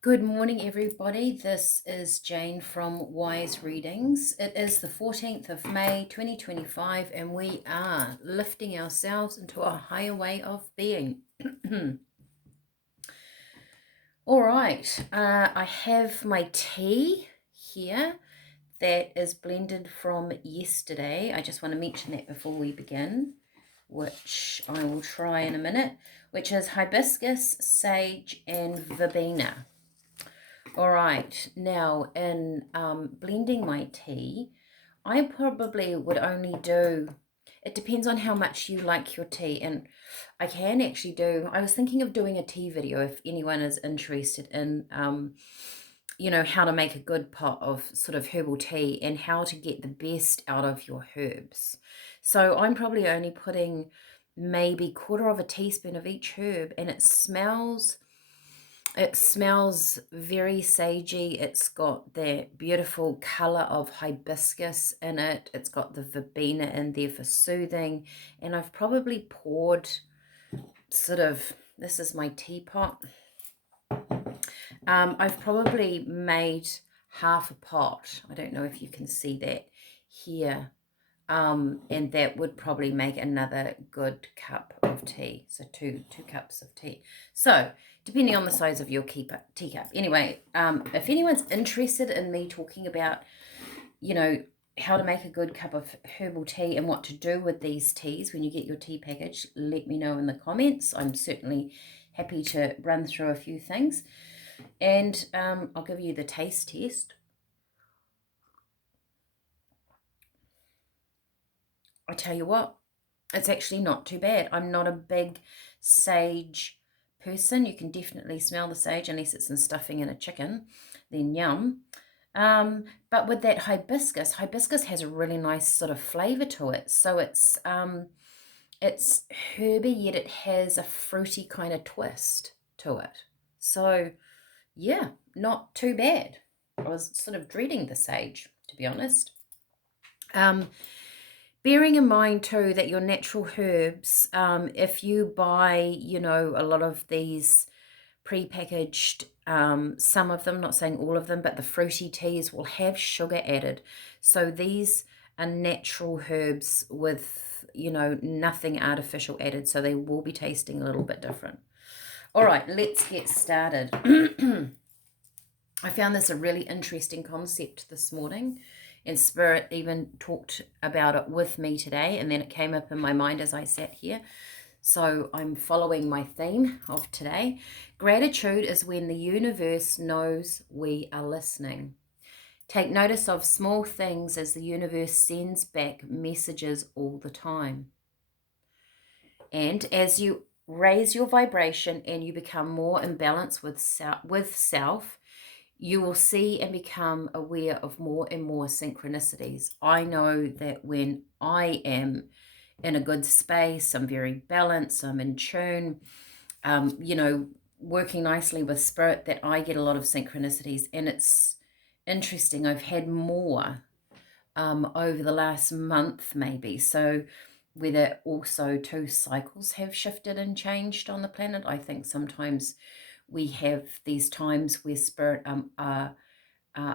Good morning, everybody. This is Jane from Wise Readings. It is the 14th of May 2025, and we are lifting ourselves into a higher way of being. All right, I have my tea here that is blended from yesterday. I just want to mention that before we begin, which I will try in a minute, which is hibiscus, sage, and verbena. All right, now in blending my tea, I probably would only do, it depends on how much you like your tea. And I can actually do, I was thinking of doing a tea video if anyone is interested in, how to make a good pot of sort of herbal tea and how to get the best out of your herbs. So I'm probably only putting maybe quarter of a teaspoon of each herb, and it smells very sagey. It's got that beautiful color of hibiscus in it. It's got the verbena in there for soothing. And I've probably poured this is my teapot. I've probably made half a pot. I don't know if you can see that here. And that would probably make another good cup of tea. So two cups of tea. So depending on the size of your teacup. Anyway, if anyone's interested in me talking about, how to make a good cup of herbal tea and what to do with these teas when you get your tea package, let me know in the comments. I'm certainly happy to run through a few things. And I'll give you the taste test. I tell you what, it's actually not too bad. I'm not a big sage person. You can definitely smell the sage unless it's in stuffing in a chicken, then yum. But with that hibiscus has a really nice sort of flavor to it. So it's herby, yet it has a fruity kind of twist to it. So yeah, not too bad. I was sort of dreading the sage, to be honest. Bearing in mind too that your natural herbs, if you buy, a lot of these pre-packaged, some of them, not saying all of them, but the fruity teas will have sugar added. So these are natural herbs with, nothing artificial added. So they will be tasting a little bit different. All right, let's get started. I found this a really interesting concept this morning, and Spirit even talked about it with me today, and then it came up in my mind as I sat here. So I'm following my theme of today. Gratitude is when the universe knows we are listening. Take notice of small things as the universe sends back messages all the time. And as you raise your vibration and you become more in balance with self, you will see and become aware of more and more synchronicities. I know that when I am in a good space, I'm very balanced, I'm in tune, working nicely with spirit, that I get a lot of synchronicities. And it's interesting, I've had more over the last month, maybe. So whether also two cycles have shifted and changed on the planet, I think sometimes we have these times where spirit are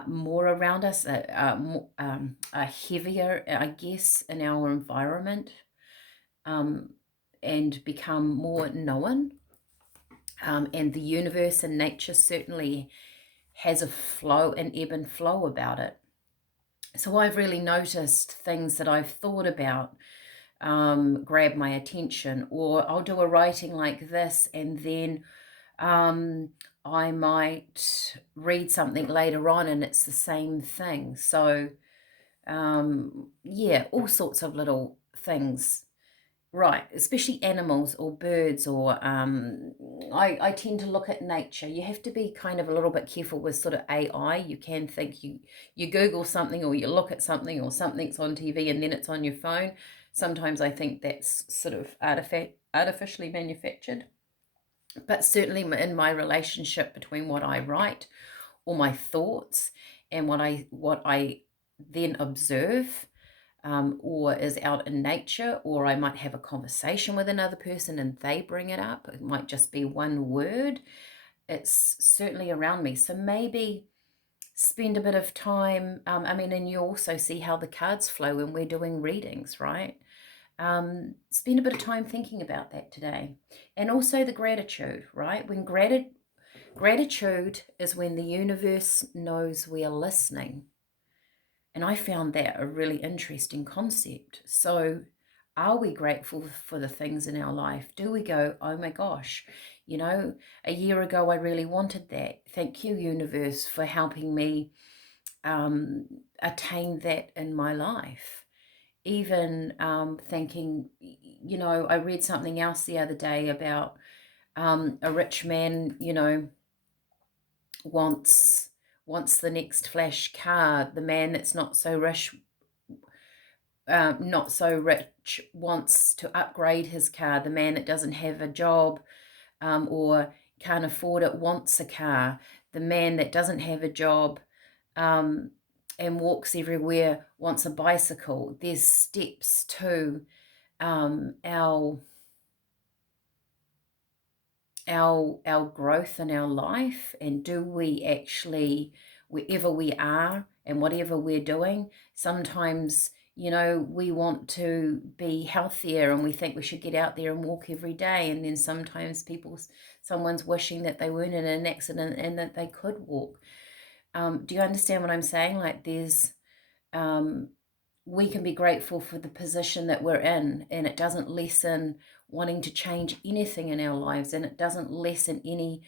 more around us, are heavier, I guess, in our environment, and become more known. And the universe and nature certainly has a flow, an ebb and flow about it. So I've really noticed things that I've thought about grab my attention, or I'll do a writing like this, and then I might read something later on and it's the same thing. So yeah, all sorts of little things. Right, especially animals or birds, or I tend to look at nature. You have to be kind of a little bit careful with sort of AI. You can think you Google something, or you look at something, or something's on TV and then it's on your phone. Sometimes I think that's sort of artificially manufactured. But certainly in my relationship between what I write or my thoughts and what I then observe, or is out in nature, or I might have a conversation with another person and they bring it up. It might just be one word. it's certainly around me. So maybe spend a bit of time, and you also see how the cards flow when we're doing readings, right? Spend a bit of time thinking about that today. And also the gratitude, right? When gratitude is when the universe knows we are listening. And I found that a really interesting concept. So, are we grateful for the things in our life? Do we go, oh my gosh, a year ago I really wanted that. Thank you, universe, for helping me attain that in my life. Even thinking, I read something else the other day about a rich man, wants the next flash car. The man that's not so rich wants to upgrade his car. The man that doesn't have a job or can't afford it wants a car. The man that doesn't have a job um, and walks everywhere wants a bicycle. There's steps to our growth in our life, and do we actually, wherever we are and whatever we're doing, sometimes we want to be healthier and we think we should get out there and walk every day, and then sometimes someone's wishing that they weren't in an accident and that they could walk. Do you understand what I'm saying? Like there's we can be grateful for the position that we're in, and it doesn't lessen wanting to change anything in our lives, and it doesn't lessen any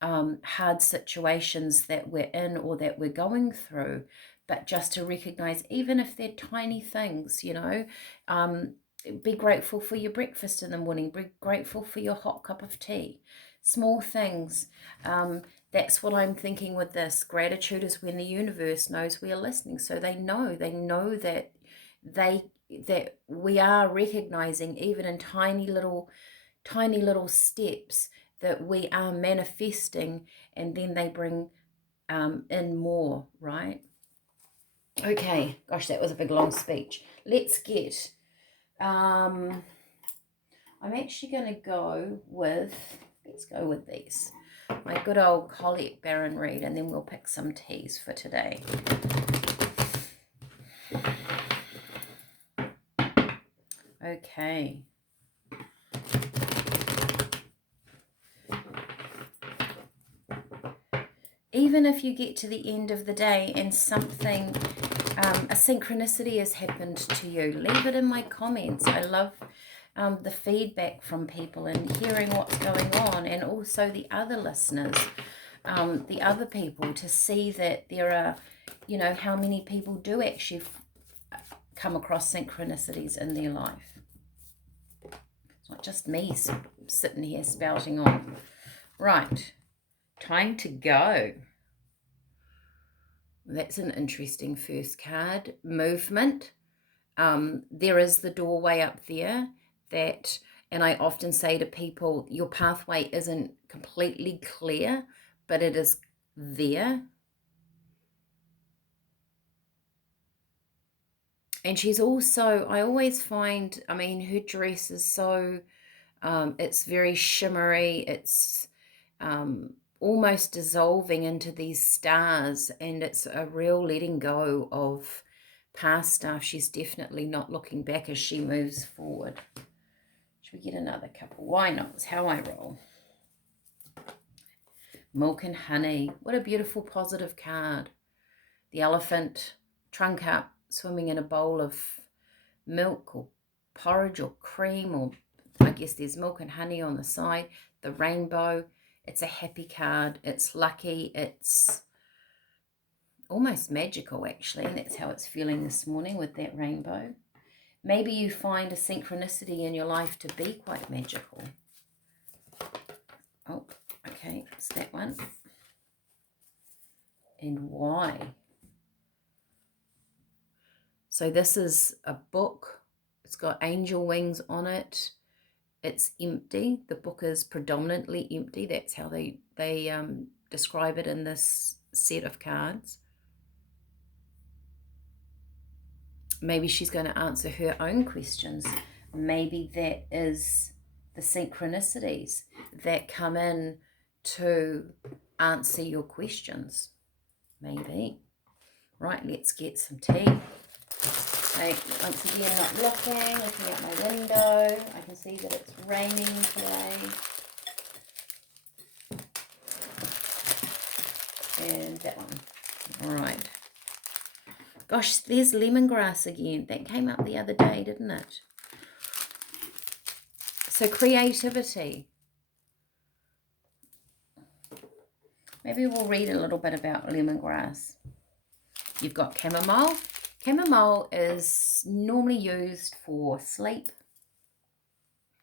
hard situations that we're in or that we're going through. But just to recognize, even if they're tiny things, be grateful for your breakfast in the morning, be grateful for your hot cup of tea. Small things. That's what I'm thinking with this. Gratitude is when the universe knows we are listening. So they know that that we are recognizing, even in tiny little steps, that we are manifesting, and then they bring in more, right? Okay, gosh, that was a big long speech. Let's I'm actually going to let's go with these. My good old Colette Baron Reid, and then we'll pick some teas for today. Okay. Even if you get to the end of the day and something, a synchronicity has happened to you, leave it in my comments. I love the feedback from people and hearing what's going on, and also the other listeners, the other people, to see that there are, how many people do actually come across synchronicities in their life. It's not just me sitting here spouting on. Right, time to go. That's an interesting first card. Movement. There is the doorway up there and I often say to people, your pathway isn't completely clear, but it is there. And she's also, I always find, her dress is so, it's very shimmery. It's almost dissolving into these stars, and it's a real letting go of past stuff. She's definitely not looking back as she moves forward. Should we get another couple? Why not? It's how I roll. Milk and honey. What a beautiful positive card. The elephant, trunk up, swimming in a bowl of milk or porridge or cream, or I guess there's milk and honey on the side. The rainbow. It's a happy card. It's lucky. It's almost magical, actually, and that's how it's feeling this morning with that rainbow. Maybe you find a synchronicity in your life to be quite magical. Oh, okay, it's that one. And why? So this is a book. It's got angel wings on it. It's empty. The book is predominantly empty. That's how they describe it in this set of cards. Maybe she's going to answer her own questions. Maybe that is the synchronicities that come in to answer your questions, maybe. Right, let's get some tea. Okay, once again, not looking out my window. I can see that it's raining today. And that one. All right. Gosh, there's lemongrass again. That came up the other day, didn't it? So creativity. Maybe we'll read a little bit about lemongrass. You've got chamomile. Chamomile is normally used for sleep,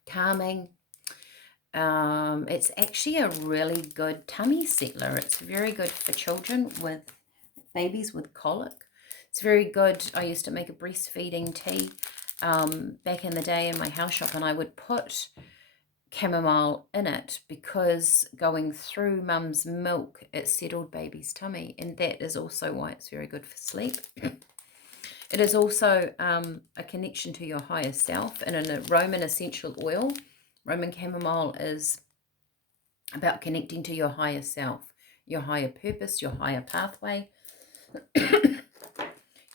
calming. It's actually a really good tummy settler. It's very good for children with babies with colic. It's very good. I used to make a breastfeeding tea back in the day in my house shop, and I would put chamomile in it because going through mum's milk, it settled baby's tummy, and that is also why it's very good for sleep. It is also a connection to your higher self, and a Roman essential oil. Roman chamomile is about connecting to your higher self, your higher purpose, your higher pathway.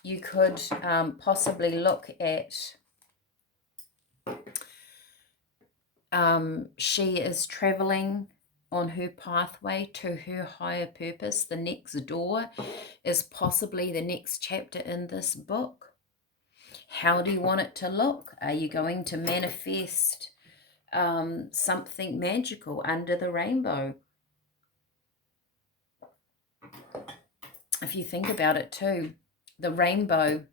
You could possibly look at she is traveling on her pathway to her higher purpose. The next door is possibly the next chapter in this book. How do you want it to look? Are you going to manifest something magical under the rainbow? If you think about it too, the rainbow,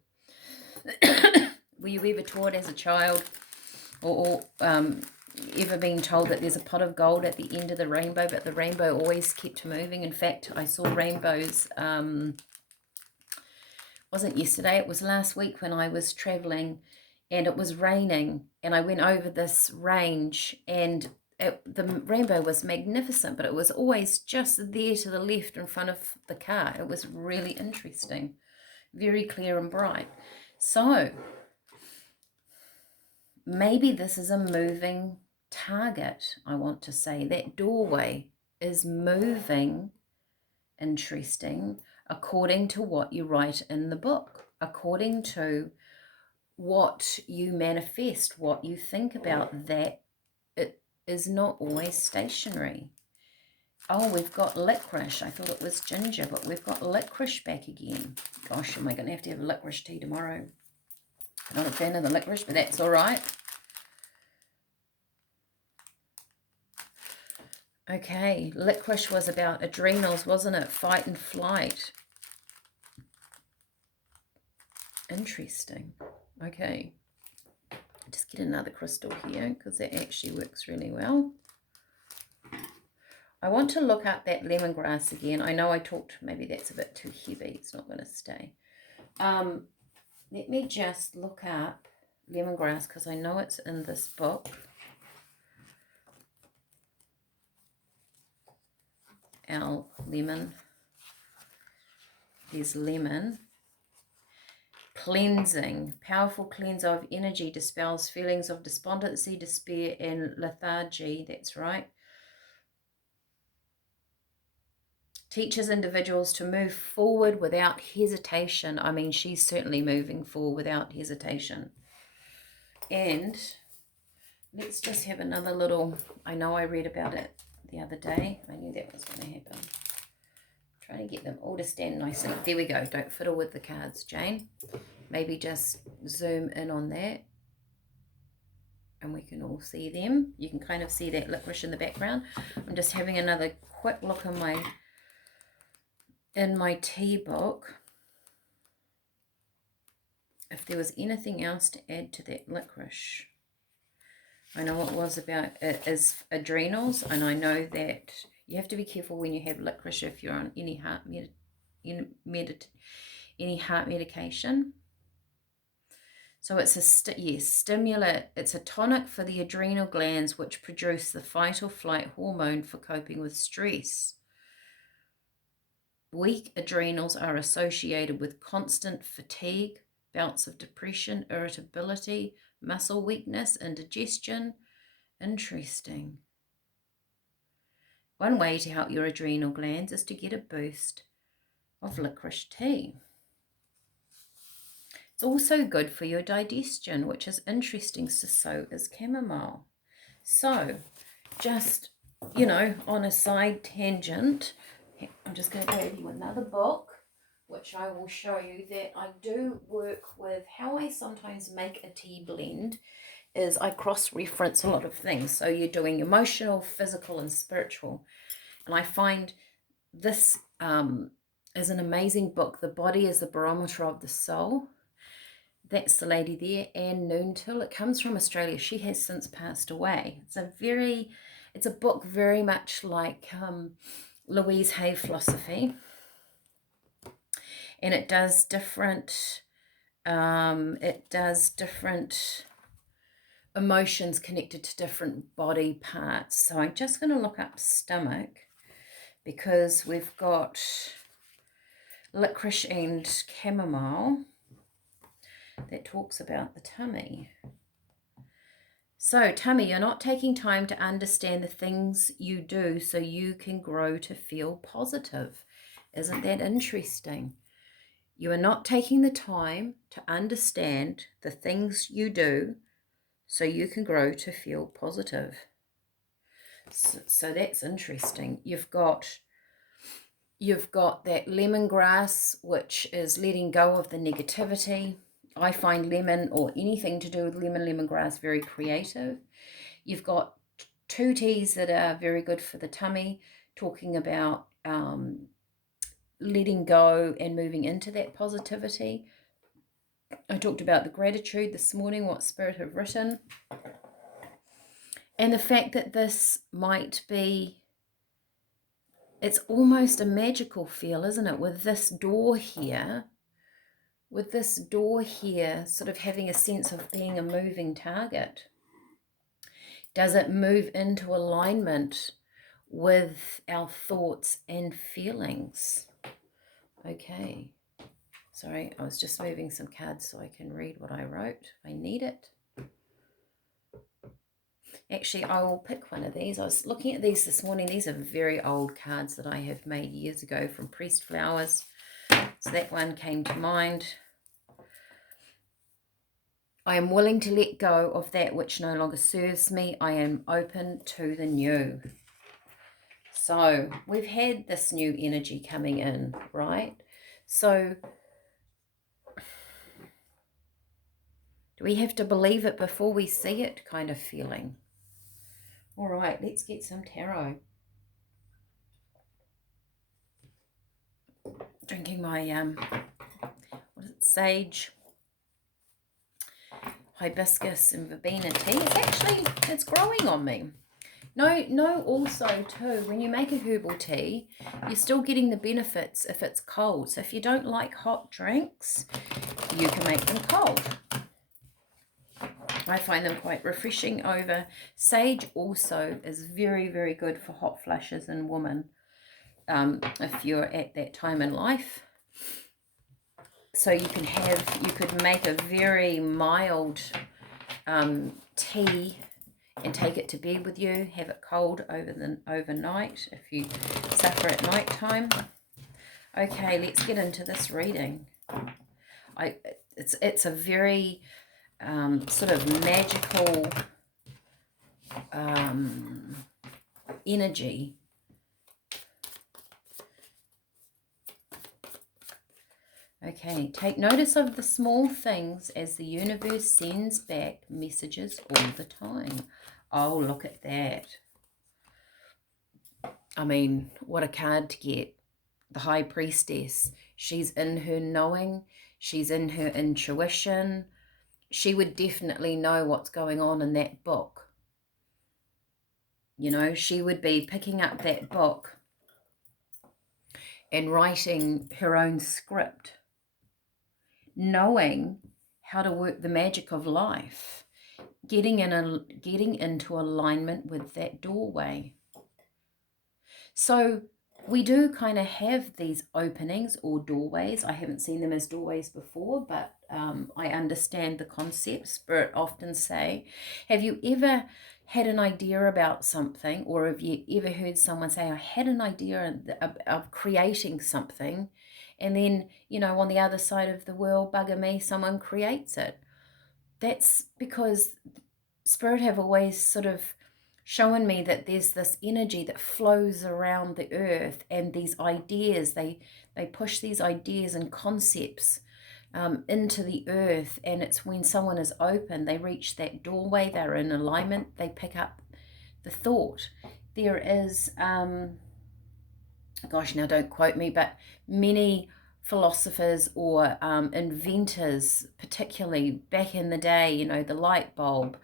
were you ever taught as a child or ever been told that there's a pot of gold at the end of the rainbow, but the rainbow always kept moving? In fact, I saw rainbows, wasn't yesterday, it was last week when I was traveling and it was raining, and I went over this range, and the rainbow was magnificent, but it was always just there to the left in front of the car. It was really interesting, very clear and bright. So maybe this is a moving target. I want to say that doorway is moving, interesting, according to what you write in the book, according to what you manifest, what you think about, that it is not always stationary. Oh, we've got licorice. I thought it was ginger, but we've got licorice back again. Gosh, am I going to have licorice tea tomorrow? I'm not a fan of the licorice, but that's all right. Okay, licorice was about adrenals, wasn't it? Fight and flight. Interesting. Okay. Just get another crystal here because that actually works really well. I want to look up that lemongrass again. I know I talked, maybe that's a bit too heavy. It's not going to stay. Let me just look up lemongrass because I know it's in this book. Our lemon. There's lemon. Cleansing. Powerful cleanser of energy, dispels feelings of despondency, despair, and lethargy. That's right. Teaches individuals to move forward without hesitation. I mean, she's certainly moving forward without hesitation. And let's just have another little, I know I read about it the other day. I knew that was going to happen. Trying to get them all to stand nicely. There we go. Don't fiddle with the cards, Jane. Maybe just zoom in on that and we can all see them. You can kind of see that licorice in the background. I'm just having another quick look in my tea book if there was anything else to add to that licorice. I know it was about, it is adrenals, and I know that you have to be careful when you have licorice if you're on any heart medication. So it's a stimulant. It's a tonic for the adrenal glands, which produce the fight or flight hormone for coping with stress. Weak adrenals are associated with constant fatigue, bouts of depression, irritability, muscle weakness, indigestion. Interesting. One way to help your adrenal glands is to get a boost of licorice tea. It's also good for your digestion, which is interesting, so is chamomile. So, just, you know, on a side tangent, I'm just going to grab you another book, which I will show you that I do work with. How I sometimes make a tea blend is I cross-reference a lot of things. So you're doing emotional, physical, and spiritual. And I find this is an amazing book. The Body is the Barometer of the Soul. That's the lady there, Anne Noontil. It comes from Australia. She has since passed away. It's a book very much like Louise Hay philosophy. And it does different emotions connected to different body parts. So I'm just going to look up stomach, because we've got licorice and chamomile that talks about the tummy. So, tummy, you're not taking time to understand the things you do so you can grow to feel positive. Isn't that interesting? You are not taking the time to understand the things you do so you can grow to feel positive. So that's interesting. You've got that lemongrass, which is letting go of the negativity. I find lemon, or anything to do with lemongrass, very creative. You've got 2 teas that are very good for the tummy, talking about letting go and moving into that positivity. I talked about the gratitude this morning, what Spirit have written. And the fact that this might be, it's almost a magical feel, isn't it? With this door here, sort of having a sense of being a moving target. Does it move into alignment with our thoughts and feelings? Okay. Sorry, I was just moving some cards so I can read what I wrote if I need it. Actually, I will pick one of these. I was looking at these this morning. These are very old cards that I have made years ago from pressed flowers. So that one came to mind. I am willing to let go of that which no longer serves me. I am open to the new. So we've had this new energy coming in, right? So do we have to believe it before we see it, kind of feeling? All right, let's get some tarot. Drinking my what is it, sage, hibiscus and verbena tea. It's growing on me. No, also too, when you make a herbal tea, you're still getting the benefits if it's cold. So if you don't like hot drinks, you can make them cold. I find them quite refreshing over. Sage also is very, very good for hot flushes in women, if you're at that time in life. So you could make a very mild tea and take it to bed with you, have it cold overnight if you suffer at night time. Okay, let's get into this reading. It's a very sort of magical energy. Okay, take notice of the small things as the universe sends back messages all the time. Oh, look at that. I mean, what a card to get. The High Priestess. She's in her knowing. She's in her intuition. She would definitely know what's going on in that book. You know, she would be picking up that book and writing her own script, knowing how to work the magic of life, getting into alignment with that doorway. So we do kind of have these openings or doorways. I haven't seen them as doorways before, but I understand the concept. Spirit often say, have you ever had an idea about something, or have you ever heard someone say, I had an idea of creating something, and then, you know, on the other side of the world, bugger me, someone creates it? That's because Spirit have always sort of shown me that there's this energy that flows around the earth, and these ideas, they push these ideas and concepts into the earth, and it's when someone is open, they reach that doorway, they're in alignment, they pick up the thought. There is, gosh, now don't quote me, but many philosophers or inventors, particularly back in the day, you know, the light bulb,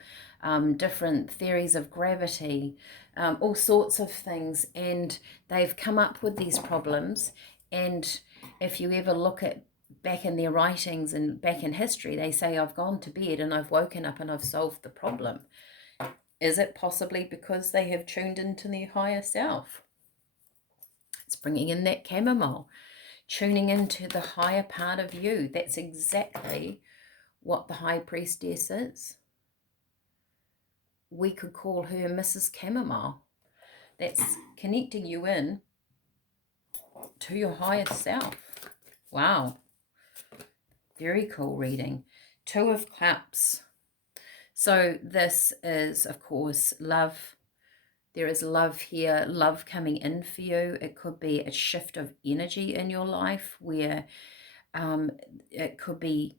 different theories of gravity, all sorts of things, and they've come up with these problems. And if you ever look at back in their writings and back in history, they say, I've gone to bed and I've woken up and I've solved the problem. Is it possibly because they have tuned into their higher self? It's bringing in that chamomile, tuning into the higher part of you. That's exactly what the High Priestess is. We could call her Mrs. Chamomile. That's connecting you in to your higher self. Wow. Very cool reading. Two of Cups. So this is, of course, love. There is love here, love coming in for you. It could be a shift of energy in your life where it could be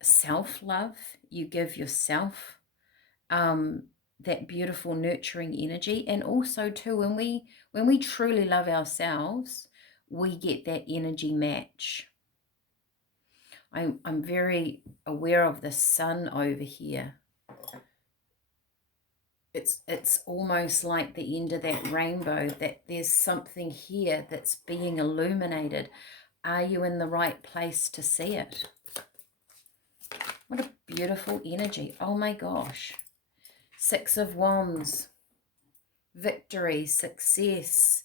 self-love. You give yourself that beautiful nurturing energy. And also too, when we truly love ourselves, we get that energy match. I'm very aware of the sun over here. It's almost like the end of that rainbow, that there's something here that's being illuminated. Are you in the right place to see it? What a beautiful energy. Oh my gosh. Six of Wands. Victory, success,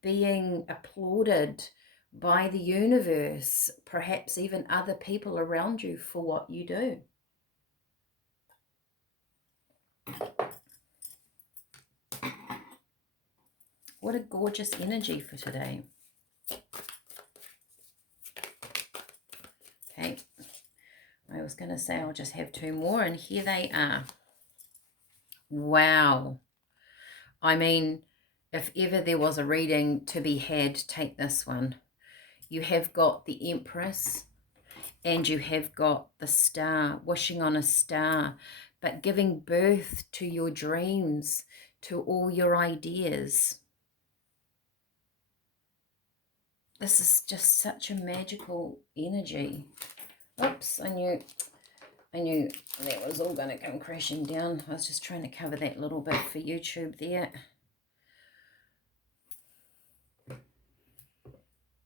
being applauded by the universe, perhaps even other people around you for what you do. What a gorgeous energy for today. Okay, I was going to say I'll just have two more, and here they are. Wow. I mean, if ever there was a reading to be had, take this one. You have got the Empress, and you have got the Star, wishing on a star, but giving birth to your dreams, to all your ideas. This is just such a magical energy. Oops, I knew that was all going to come crashing down. I was just trying to cover that little bit for YouTube there.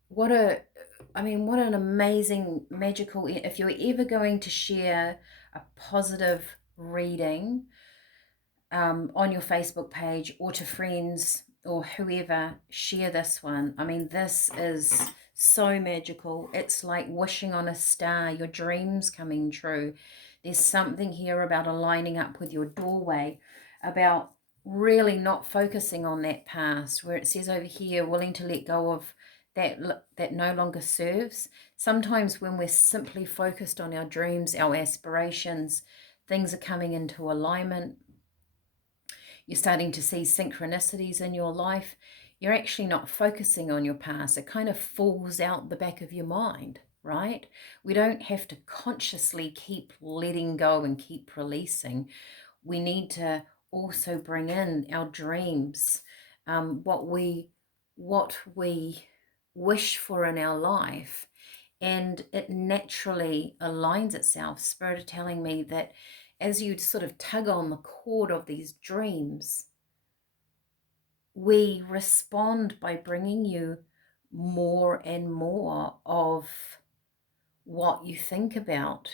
What an amazing, magical, if you're ever going to share a positive reading on your Facebook page or to friends or whoever, share this one. I mean, this is so magical. It's like wishing on a star, your dreams coming true. There's something here about aligning up with your doorway, about really not focusing on that past, where it says over here, willing to let go of that no longer serves. Sometimes when we're simply focused on our dreams, our aspirations, things are coming into alignment. You're starting to see synchronicities in your life. You're actually not focusing on your past. It kind of falls out the back of your mind, right? We don't have to consciously keep letting go and keep releasing. We need to also bring in our dreams, what we wish for in our life, and it naturally aligns itself. Spirit are telling me that as you sort of tug on the cord of these dreams, we respond by bringing you more and more of what you think about.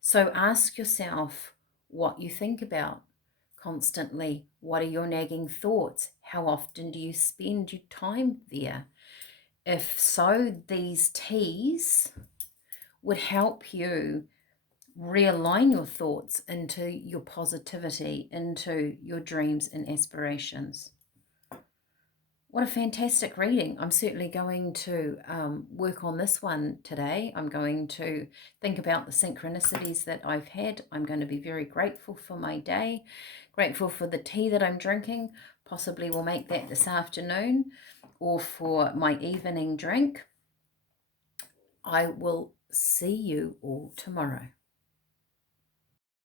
So ask yourself what you think about constantly. What are your nagging thoughts? How often do you spend your time there? If so, these teas would help you realign your thoughts into your positivity, into your dreams and aspirations. What a fantastic reading. I'm certainly going to work on this one today. I'm going to think about the synchronicities that I've had. I'm going to be very grateful for my day, grateful for the tea that I'm drinking. Possibly will make that this afternoon or for my evening drink. I will see you all tomorrow.